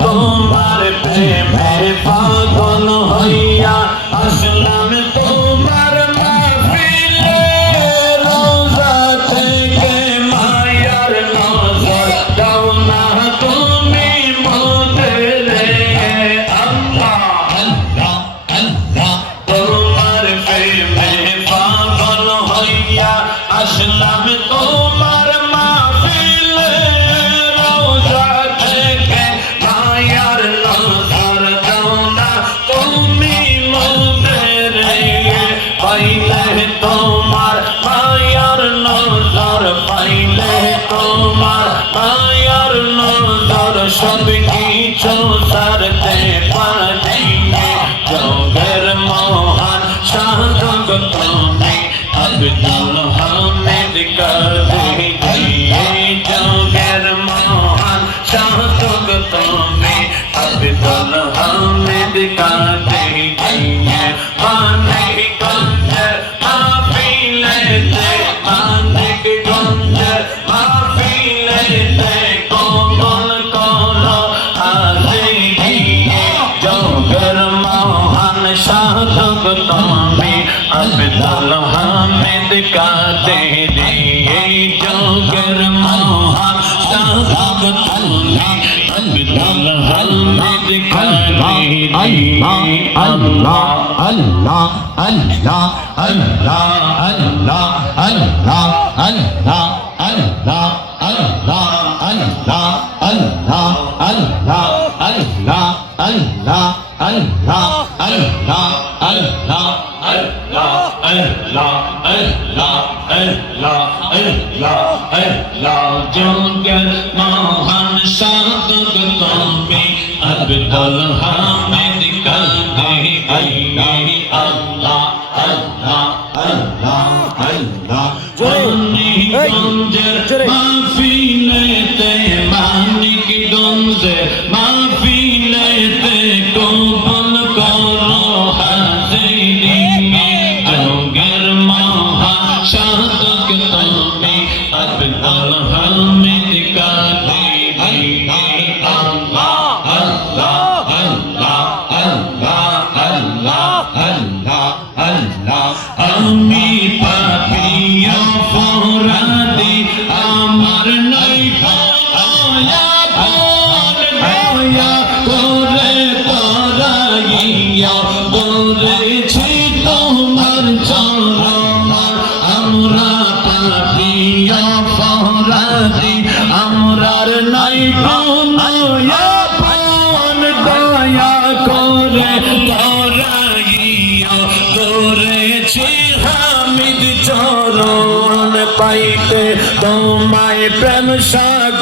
তোমার প্রেমে পাগল হইয়া সব কিছু সারতে পারি যোগের মহান সাধক তুমি আব্দুল হামিদ কাদেরি যোগের মহান সাধক তুমি আব্দুল হামিদ কাদেরি মানিক গঞ্জের সাধক তুমি আব্দুল হামিদ কাদেরি যোগের মহান সাধক তুমি Abdul Hamid Qadri Allah, Allah, Allah, Allah, Allah, Allah, Allah, Allah, Allah, Allah, Allah, Allah, Allah, Allah, Allah, Allah, Allah, Allah, Allah, Allah, Allah, Allah, Allah, যোগের মহান সাধক তুমি আব্দুল হামিদ কাদেরি আল্লাহ আল্লাহ আল্লাহ আল্লাহ মানিকগঞ্জের মাহফিলেতে মানিকগঞ্জের মাহফিলেতে তারাইয়া করেছি তোমার চরণ, আমরা পাপিয়া ফরাদি আমরার নাই নয়া পান দয়া করে তারাইয়া করেছি হামিদ চরণ পাইতে। তোমায় প্রেম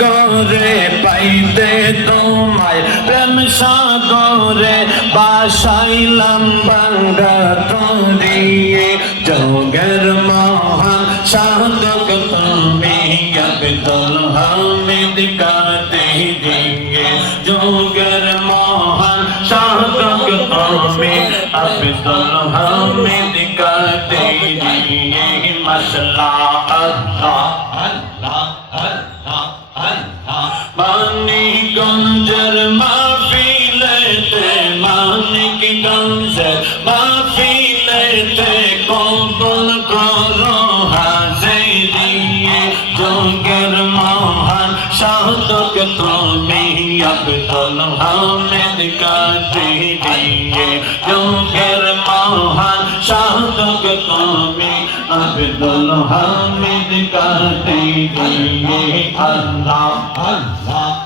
সাগরে পাইতে তোমায় প্রেম সাগরে বাসাইলাম বাঙ্গা তরিয়ে। যোগের মহান সাধক তুমি আব্দুল হামিদ কাদেরি যোগের মহান সাধক তুমি আব্দুল হামিদ কাদেরি মশলা আল্লাহ আল্লাহ মানিকগঞ্জের মাহফিলেতে কবুল করো হাজিরি যোগের মহান সাধক তুমি আব্দুল হামিদ কাটে দিয়ে যোগের মহান সাধক তুমি আব্দুল হামিদ কাটে দিয়ে। আল্লাহ আল্লাহ।